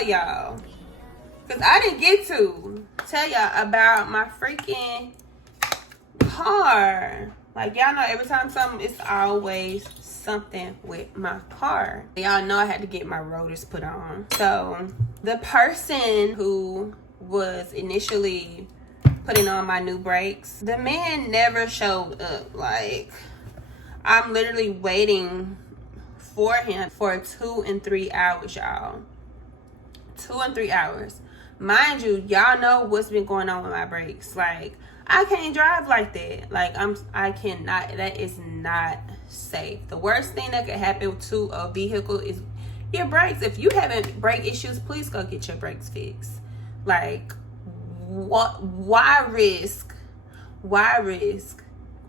tell y'all, because I didn't get to tell y'all about my freaking car. Like, y'all know every time something, it's always something with my car. Y'all know I had to get my rotors put on. So the person who was initially putting on my new brakes, the man never showed up. Like, I'm literally waiting for him for 2 and 3 hours, y'all. 2 and 3 hours. Mind you, y'all know what's been going on with my brakes. Like, I can't drive like that. Like, I cannot. That is not safe. The worst thing that could happen to a vehicle is your brakes. If you having brake issues, please go get your brakes fixed. Like, what? Why risk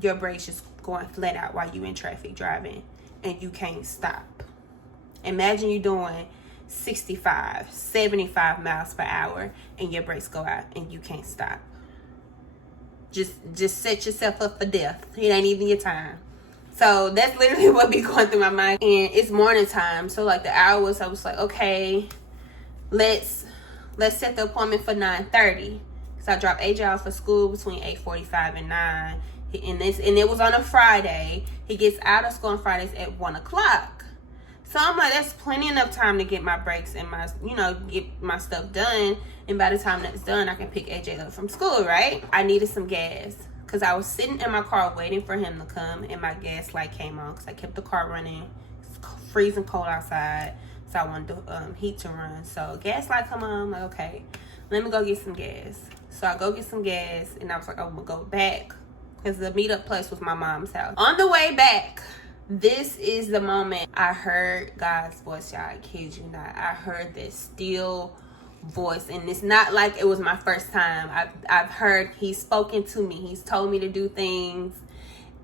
your brakes just going flat out while you in traffic driving and you can't stop? Imagine you doing 65, 75 miles per hour and your brakes go out and you can't stop. Just set yourself up for death. It ain't even your time. So that's literally what be going through my mind. And it's morning time. So like the hours, I was like, okay, let's set the appointment for 9:30. So I dropped AJ off for school between 8:45 and 9. And it was on a Friday. He gets out of school on Fridays at 1 o'clock. So I'm like, that's plenty enough time to get my brakes and my, get my stuff done. And by the time that's done, I can pick AJ up from school, right? I needed some gas because I was sitting in my car waiting for him to come, and my gas light came on because I kept the car running. It's freezing cold outside, so I wanted the heat to run. So gas light come on, I'm like, okay, let me go get some gas. So I go get some gas, and I was like, I'm gonna go back because the meetup place was my mom's house. On the way back, this is the moment I heard God's voice, y'all. I kid you not. I heard this still voice, and it's not like it was my first time. I've heard he's spoken to me. He's told me to do things,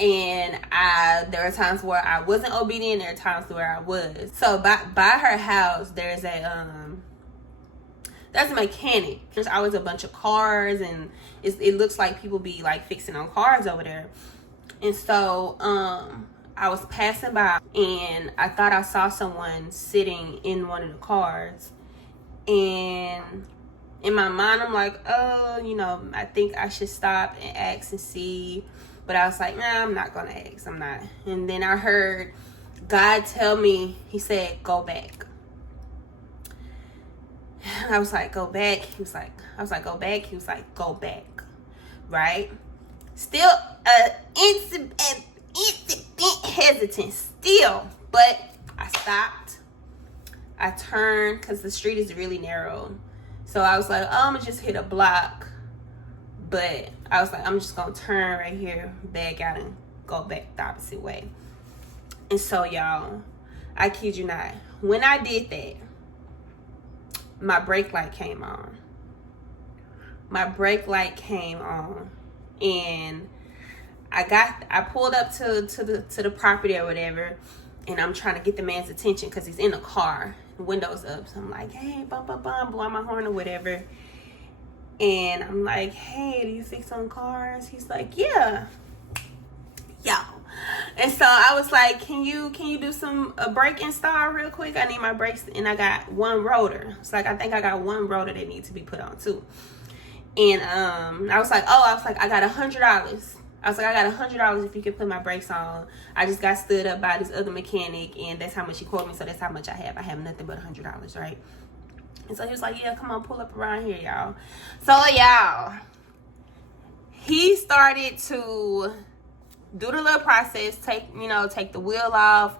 and there are times where I wasn't obedient. There are times where I was. So by her house, there's a mechanic. There's always a bunch of cars, and it looks like people be like fixing on cars over there. And so I was passing by, and I thought I saw someone sitting in one of the cars. And in my mind, I'm like, oh, I think I should stop and ask and see. But I was like, nah, I'm not going to ask. I'm not. And then I heard God tell me, he said, go back. And I was like, go back. I was like, go back. He was like, go back. Right? Still instant hesitant still. But I stopped. I turned because the street is really narrow. So I was like, oh, I'm going to just hit a block. But I was like, I'm just going to turn right here, back out, and go back the opposite way. And so, y'all, I kid you not. When I did that, my brake light came on. My brake light came on. And I pulled up to the property or whatever. And I'm trying to get the man's attention because he's in the car. Windows up. So I'm like, hey, bum, bum, bum, blow my horn or whatever. And I'm like, hey, do you fix on cars? He's like, yeah. And so I was like, can you do a brake install real quick? I need my brakes, and I got one rotor. It's like, I think I got one rotor that needs to be put on too. And I was like, I got $100. I was like, I got $100 if you can put my brakes on. I just got stood up by this other mechanic, and that's how much he quoted me, so that's how much I have. I have nothing but $100, right? And so he was like, yeah, come on, pull up around here, y'all. So, y'all, he started to do the little process, take the wheel off,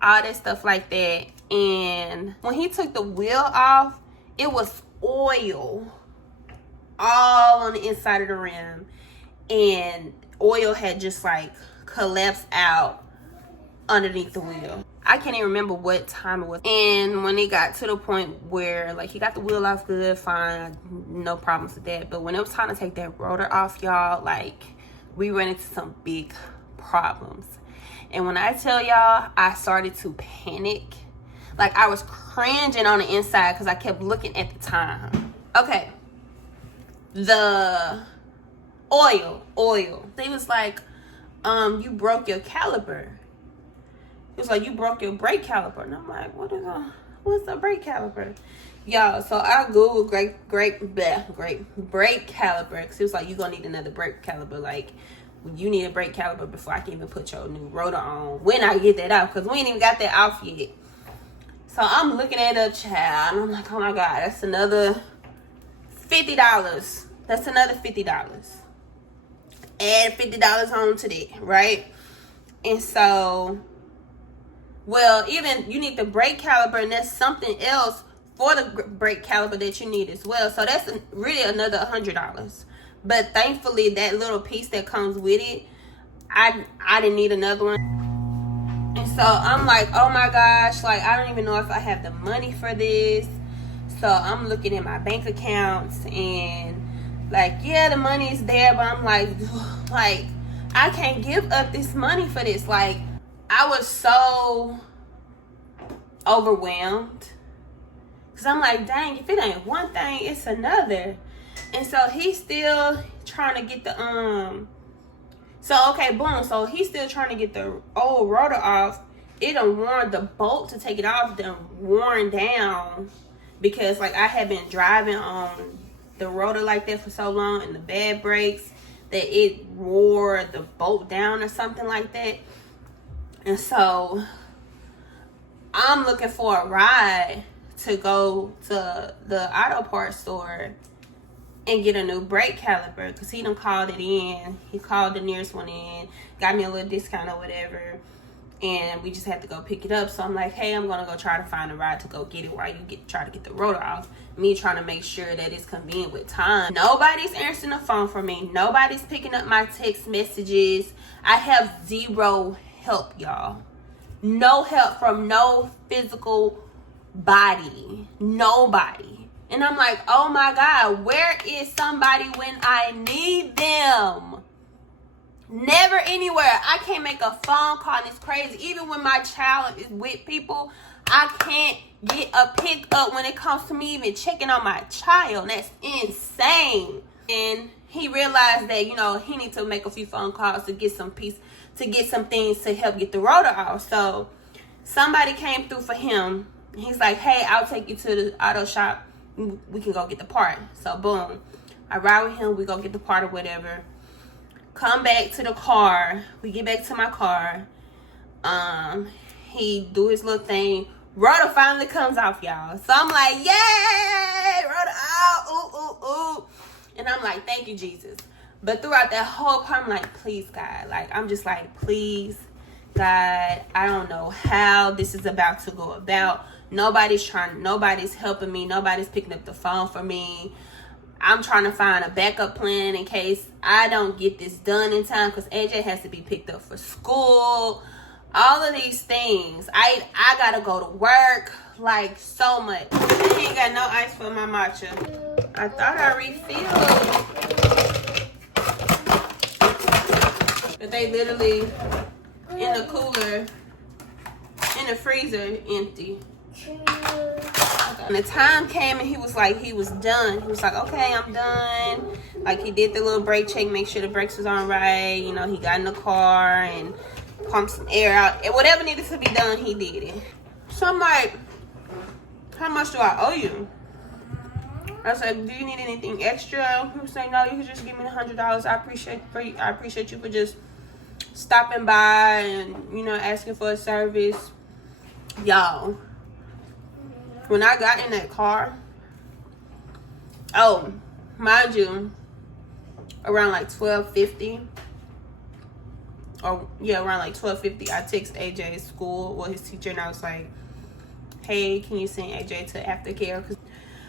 all that stuff like that. And when he took the wheel off, it was oil all on the inside of the rim. And oil had just like collapsed out underneath the wheel. I can't even remember what time it was. And when it got to the point where like he got the wheel off good, fine, no problems with that. But when it was time to take that rotor off, y'all, like we ran into some big problems. And when I tell y'all, I started to panic. Like I was cringing on the inside because I kept looking at the time. Okay. The oil. He was like, you broke your caliper. He was like, you broke your brake caliper. And I'm like, what what's a brake caliper? Y'all, so I googled great brake caliper, because it was like, you're gonna need another brake caliper. Like, you need a brake caliper before I can even put your new rotor on, when I get that off, because we ain't even got that off yet. So I'm looking at a child, and I'm like, oh my God, that's another $50. That's another $50. Add $50 on to that, right? And so, well, even you need the brake caliper, and that's something else for the brake caliper that you need as well. So that's really another $100. But thankfully, that little piece that comes with it, I didn't need another one. And so I'm like, oh my gosh, like, I don't even know if I have the money for this. So I'm looking at my bank accounts, and like, yeah, the money is there, but I'm like, I can't give up this money for this. Like, I was so overwhelmed, because I'm like, dang, if it ain't one thing, it's another. And so he's still trying to get the so okay, boom, so he's still trying to get the old rotor off. It done worn, the bolt to take it off done worn down, because like I had been driving on the rotor like that for so long, and the bad brakes, that it wore the bolt down or something like that. And so I'm looking for a ride to go to the auto parts store and get a new brake caliper, because he done called it in. He called the nearest one in, got me a little discount or whatever, and we just had to go pick it up. So I'm like, hey, I'm gonna go try to find a ride to go get it while you try to get the rotor off. Me trying to make sure that it's convenient with time. Nobody's answering the phone for me. Nobody's picking up my text messages. I have zero help, y'all. No help from no physical body. Nobody. And I'm like, oh my God, where is somebody when I need them? Never anywhere. I can't make a phone call, and it's crazy. Even when my child is with people, I can't get a pick up when it comes to me even checking on my child. That's insane. And he realized that, you know, he needs to make a few phone calls to get some things to help get the rotor off. So somebody came through for him. He's like, hey, I'll take you to the auto shop. We can go get the part. So boom, I ride with him. We go get the part or whatever. Come back to the car. We get back to my car. He do his little thing. Rotor finally comes off, y'all. So I'm like, yay! Rotor out. Ooh, ooh, ooh. And I'm like, thank you, Jesus. But throughout that whole part, I'm like, please, God. Like, I'm just like, please, God. I don't know how this is about to go about. Nobody's helping me. Nobody's picking up the phone for me. I'm trying to find a backup plan in case I don't get this done in time, because AJ has to be picked up for school. All of these things. I gotta go to work. Like, so much. I ain't got no ice for my matcha. I thought I refilled. But they literally in the cooler, in the freezer, empty. And the time came and he was like, he was done. He was like, okay, I'm done. Like, he did the little brake check, make sure the brakes was on right. You know, he got in the car and pumped some air out. And whatever needed to be done, he did it. So I'm like, how much do I owe you? I was like, do you need anything extra? He was saying, no, you can just give me $100. I appreciate you for just stopping by and, you know, asking for a service. Y'all, when I got in that car, oh, mind you, around like 12:50, or yeah, around like 12:50, I text AJ's school, well, his teacher, and I was like, hey, can you send AJ to aftercare? Because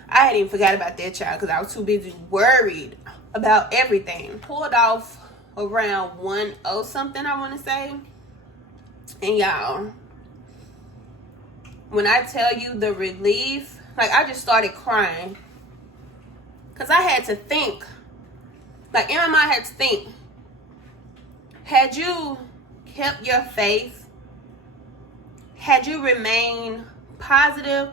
I had even forgot about that child, because I was too busy worried about everything. Pulled off around 1:00 something, I want to say. And y'all, when I tell you the relief, like, I just started crying. Because I had to think. Like, in my mind, I had to think. Had you kept your faith, had you remained positive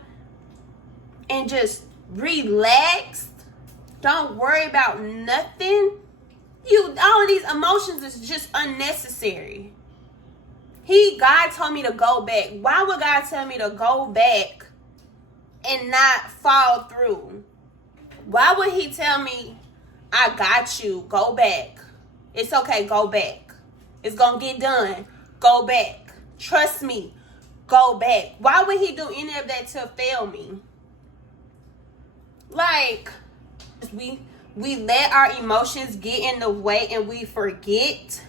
and just relaxed, don't worry about nothing, all of these emotions is just unnecessary. God told me to go back. Why would God tell me to go back and not fall through? Why would he tell me, I got you, go back? It's okay, go back. It's gonna get done. Go back. Trust me. Go back. Why would he do any of that to fail me? Like, we let our emotions get in the way and we forget.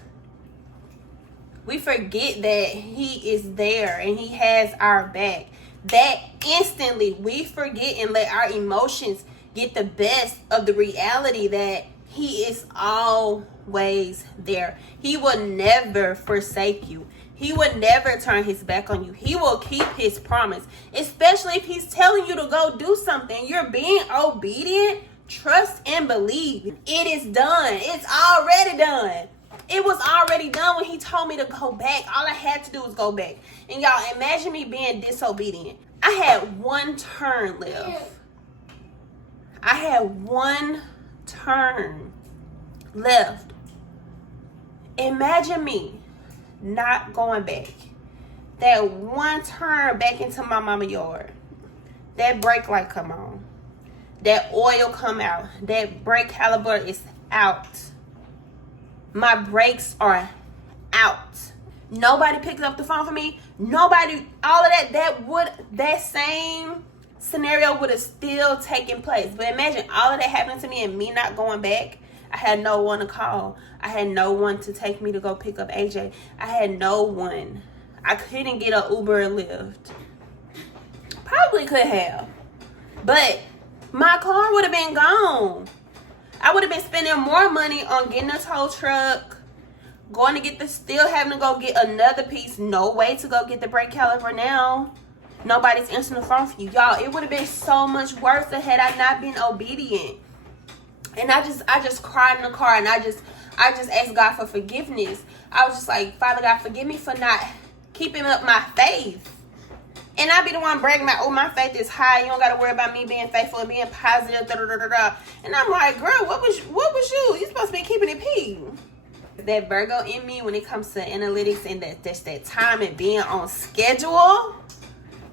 We forget that he is there and he has our back. That instantly we forget and let our emotions get the best of the reality that he is always there. He will never forsake you. He will never turn his back on you. He will keep his promise, especially if he's telling you to go do something. You're being obedient. Trust and believe. It is done. It's already done. It was already done when he told me to go back. All I had to do was go back. And y'all, imagine me being disobedient. I had one turn left. I had one turn left. Imagine me not going back. That one turn back into my mama yard. That brake light come on. That oil come out. That brake caliper is out. My brakes are out. Nobody picked up the phone for me. Nobody, all of that same scenario would have still taken place. But imagine all of that happening to me and me not going back. I had no one to call. I had no one to take me to go pick up AJ. I had no one. I couldn't get an Uber or Lyft. Probably could have. But my car would have been gone. I would have been spending more money on getting a tow truck, going to get still having to go get another piece. No way to go get the brake caliper now. Nobody's answering the phone for you. Y'all, it would have been so much worse had I not been obedient. And I just cried in the car and I just asked God for forgiveness. I was just like, Father God, forgive me for not keeping up my faith. And I be the one bragging about, oh, my faith is high. You don't got to worry about me being faithful and being positive. Da, da, da, da, da. And I'm like, girl, what was you? You're supposed to be keeping it P. That Virgo in me when it comes to analytics and that time and being on schedule.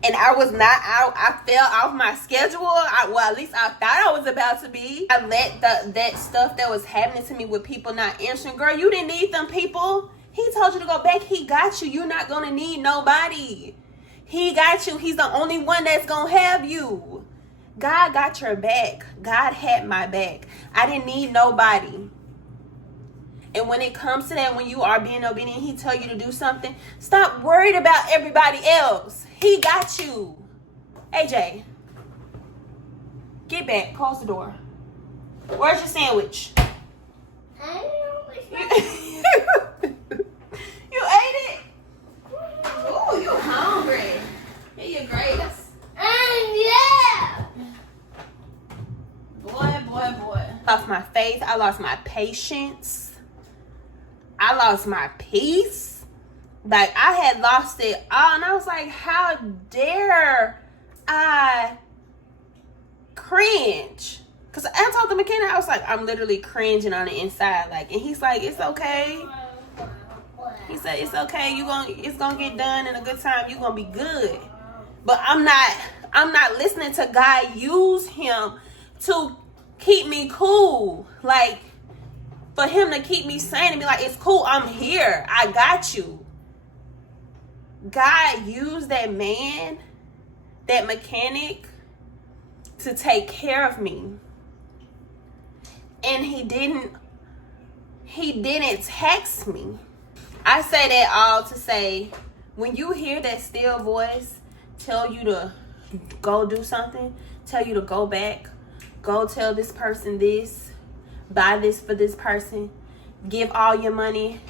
And I was not out. I fell off my schedule. Well, at least I thought I was about to be. I let that stuff that was happening to me with people not answering. Girl, you didn't need them people. He told you to go back. He got you. You're not going to need nobody. He got you. He's the only one that's going to have you. God got your back. God had my back. I didn't need nobody. And when it comes to that, when you are being obedient, he tell you to do something, stop worried about everybody else. He got you. AJ, get back. Close the door. Where's your sandwich? I don't know. You ate it? Ooh, you hungry. Here you grapes. Yeah. Boy. I lost my faith. I lost my patience. I lost my peace. Like, I had lost it all. And I was like, how dare I cringe? Because I told the mechanic, I was like, I'm literally cringing on the inside. Like, and he's like, it's okay. He said, it's okay. It's gonna get done in a good time. You're gonna be good. But I'm not listening to God use him to keep me cool. Like, for him to keep me sane and be like, it's cool. I'm here. I got you. God used that man, that mechanic, to take care of me. And he didn't text me. I say that all to say, when you hear that still voice tell you to go do something, tell you to go back, go tell this person this, buy this for this person, give all your money,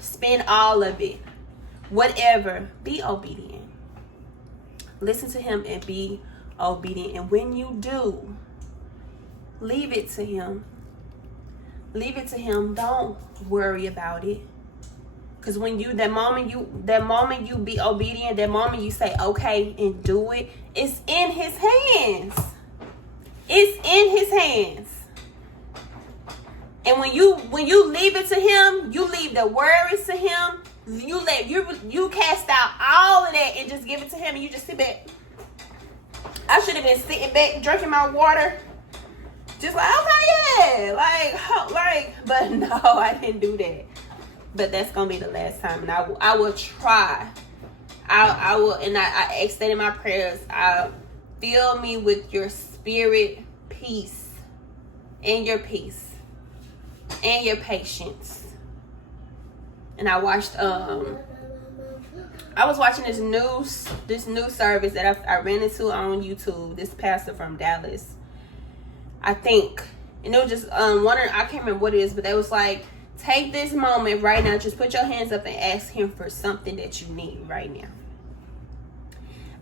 spend all of it, whatever, be obedient. Listen to him and be obedient. And when you do, leave it to him. Leave it to him. Don't worry about it. Because when that moment you be obedient, that moment you say okay and do it, it's in his hands. It's in his hands. And when you leave it to him, you leave the worries to him. You cast out all of that and just give it to him, and you just sit back. I should have been sitting back drinking my water. Just like, okay, yeah. But no, I didn't do that. But that's going to be the last time. And I will try. I will, and I ask that in my prayers. Fill me with your spirit peace. And your peace. And your patience. And I watched, I was watching this new service that I ran into on YouTube. This pastor from Dallas, I think, and it was just wondering. I can't remember what it is, but they was like, take this moment right now, just put your hands up and ask him for something that you need right now.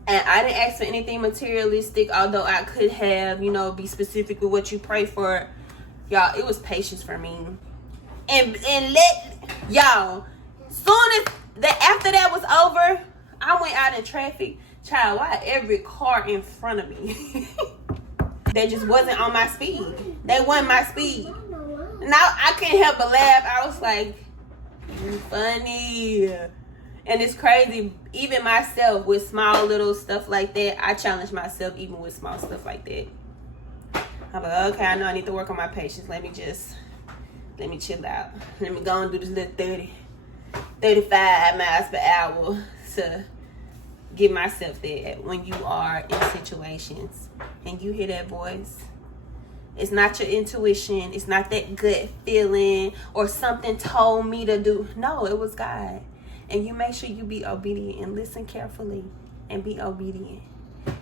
And I didn't ask for anything materialistic, although I could have, be specific with what you pray for. Y'all, it was patience for me, and let y'all. Soon as after that was over, I went out in traffic. Child, why every car in front of me? They just wasn't on my speed. They wasn't my speed. Now I couldn't help but laugh. I was like, you funny. And it's crazy. Even myself with small little stuff like that, I challenge myself even with small stuff like that. I'm like, okay, I know I need to work on my patience. Let me chill out. Let me go and do this little 35 miles per hour to give myself that. When you are in situations and you hear that voice, it's not your intuition, it's not that gut feeling or something told me to do. No, it was God. And you make sure you be obedient and listen carefully and be obedient.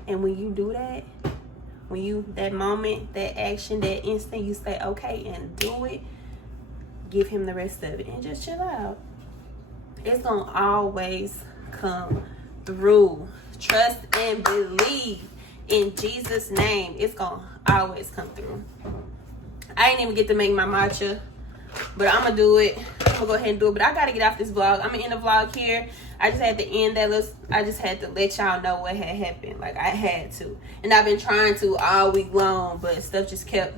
And when you do that, that moment, that action, that instant, you say okay and do it, give him the rest of it and just chill out. It's gonna always come through. Trust and believe in Jesus' name. It's gonna always come through. I ain't even get to make my matcha, but I'm gonna do it. I'm gonna go ahead and do it. But I gotta get off this vlog. I'm gonna end the vlog here. I just had to end that. I just had to let y'all know what had happened. Like, I had to. And I've been trying to all week long, but stuff just kept.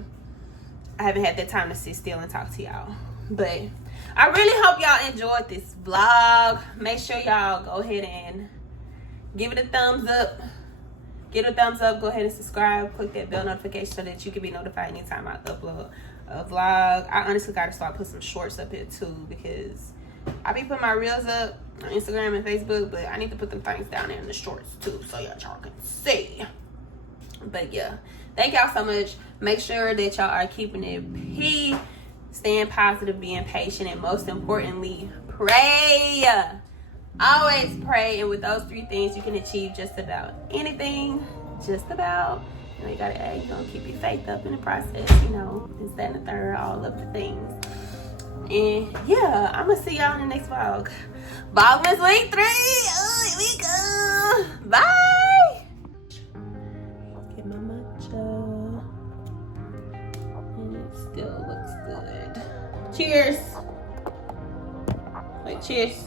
I haven't had that time to sit still and talk to y'all. But I really hope y'all enjoyed this vlog. Make sure y'all go ahead and give it a thumbs up. Give it a thumbs up. Go ahead and subscribe. Click that bell notification so that you can be notified anytime I upload a vlog. I honestly got to start putting some shorts up here too, because I be putting my reels up on Instagram and Facebook, but I need to put them things down there in the shorts too, so y'all can see. But yeah, thank y'all so much. Make sure that y'all are keeping it peace, staying positive, being patient, and most importantly, pray. Always pray. And with those 3 things, you can achieve just about anything. Just about. You gotta add, you're gonna keep your faith up in the process, this, that, and the third, all of the things. And yeah, I'm gonna see y'all in the next vlog. Vlogmas week 3. Oh, here we go. Bye. Get my matcha. And it still looks good. Cheers. Wait, cheers.